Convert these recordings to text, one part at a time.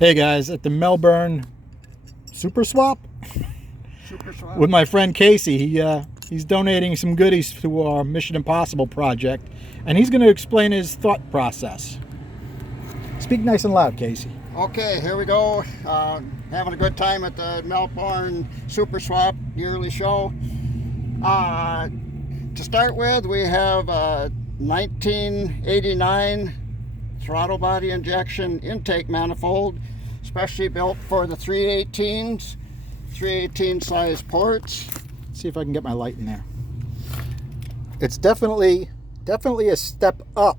Hey guys, at the Melbourne Super Swap with my friend Casey. He's donating some goodies to our Mission Impossible project, and he's going to explain his thought process. Speak nice and loud, Casey. Okay, here we go. Having a good time at the Melbourne Super Swap yearly show. To start with, we have a 1989 throttle body injection intake manifold, especially built for the 318s, 318 size ports. Let's see if I can get my light in there. It's definitely a step up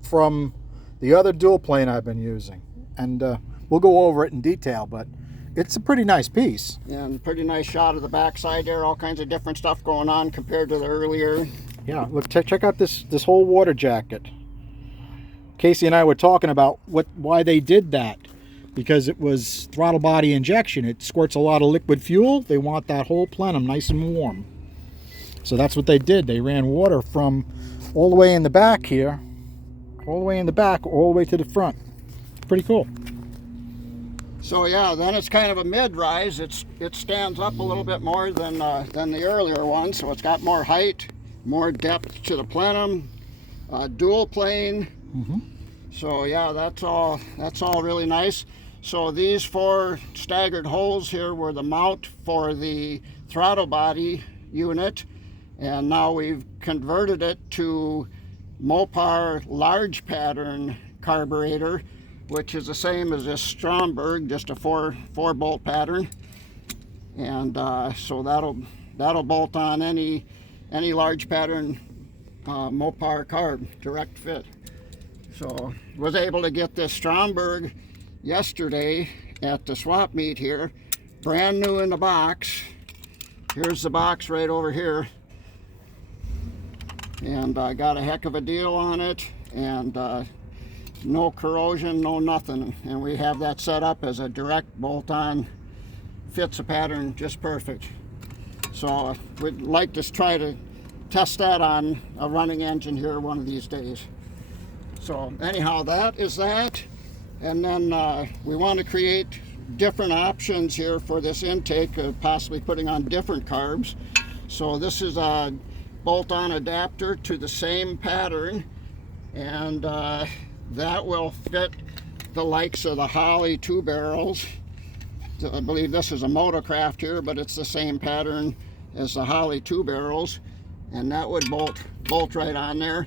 from the other dual plane I've been using, and we'll go over it in detail, but it's a pretty nice piece. And pretty nice shot of the backside there, all kinds of different stuff going on compared to the earlier. Yeah, look, check out this whole water jacket. Casey and I were talking about why they did that, because it was throttle body injection. It squirts a lot of liquid fuel. They want that whole plenum nice and warm. So that's what they did. They ran water from all the way in the back here, all the way in the back, all the way to the front. Pretty cool. So yeah, then it's kind of a mid-rise. It stands up a little bit more than the earlier one, so it's got more height, more depth to the plenum, dual plane. Mm-hmm. So yeah, that's all really nice. So these 4 staggered holes here were the mount for the throttle body unit, and now we've converted it to Mopar large pattern carburetor, which is the same as this Stromberg, just a 4 bolt pattern. And so that'll bolt on any large pattern Mopar carb direct fit. So was able to get this Stromberg yesterday at the swap meet here, brand new in the box. Here's the box right over here, and I got a heck of a deal on it, and no corrosion, no nothing, and we have that set up as a direct bolt-on. Fits the pattern just perfect. So we'd like to try to test that on a running engine here one of these days. So anyhow, that is that. And then we want to create different options here for this intake, possibly putting on different carbs. So this is a bolt-on adapter to the same pattern, and that will fit the likes of the Holley 2 barrels. I believe this is a Motocraft here, but it's the same pattern as the Holley 2 barrels, and that would bolt right on there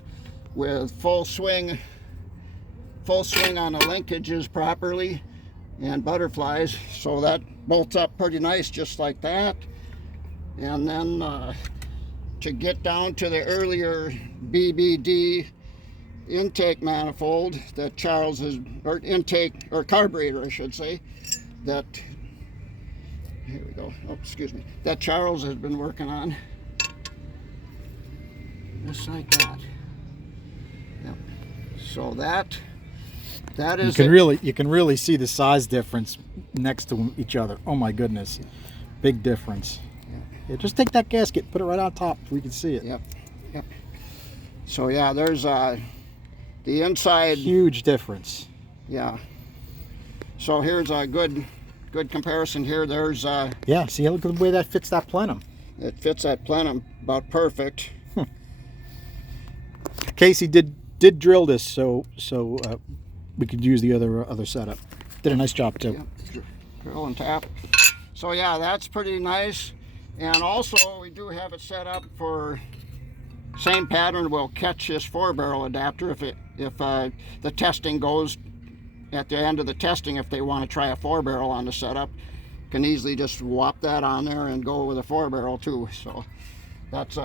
with full swing on the linkages properly and butterflies. So that bolts up pretty nice just like that. And then to get down to the earlier BBD intake manifold that Charles has, or intake, or carburetor I should say, that, here we go, oh excuse me, that Charles has been working on. Just like that. Yep. So that is you can really see the size difference next to each other. Oh my goodness, big difference. Yeah, just take that gasket, put it right on top so we can see it. Yep. So yeah, there's the inside. Huge difference. Yeah. So here's a good comparison here. There's yeah, see, look at the way that fits that plenum. It fits that plenum about perfect. Casey did drill this so we could use the other setup. Did a nice job too. Yep. Drill and tap. So yeah, that's pretty nice. And also we do have it set up for same pattern will catch this 4-barrel adapter if the testing goes at the end of the testing. If they want to try a 4-barrel on the setup, can easily just swap that on there and go with a 4-barrel too. So that's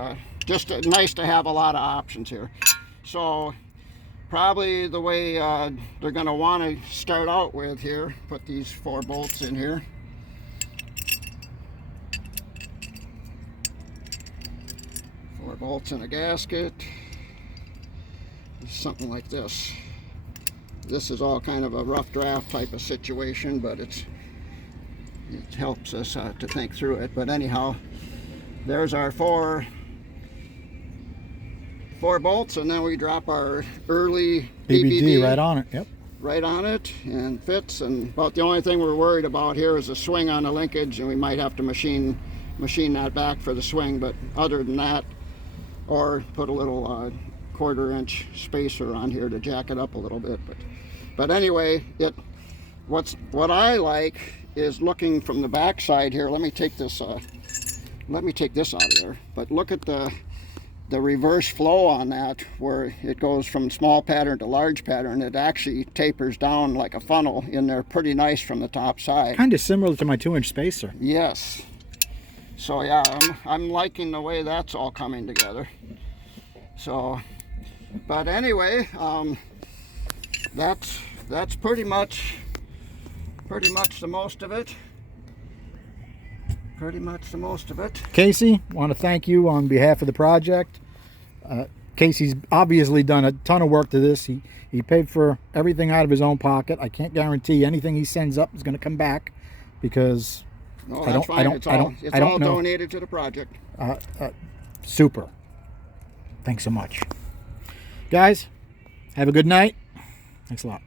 just nice to have a lot of options here. So probably the way they're going to want to start out with here, put these 4 bolts in here. Bolts in a gasket, something like this. This is all kind of a rough draft type of situation, but it helps us to think through it. But anyhow, there's our 4 bolts, and then we drop our early BBD right on it. Yep. right on it and fits. And about the only thing we're worried about here is a swing on the linkage, and we might have to machine that back for the swing. But other than that, or put a little 1/4 inch spacer on here to jack it up a little bit. But anyway, what I like is looking from the back side here. Let me take this out of there. But look at the reverse flow on that, where it goes from small pattern to large pattern. It actually tapers down like a funnel in there, pretty nice from the top side. Kind of similar to my 2-inch spacer. Yes. So yeah, I'm liking the way that's all coming together. So, but anyway, that's pretty much the most of it. Pretty much the most of it. Casey, want to thank you on behalf of the project. Casey's obviously done a ton of work to this. He paid for everything out of his own pocket. I can't guarantee anything he sends up is going to come back, because no, that's fine. It's all donated to the project. Super. Thanks so much. Guys, have a good night. Thanks a lot.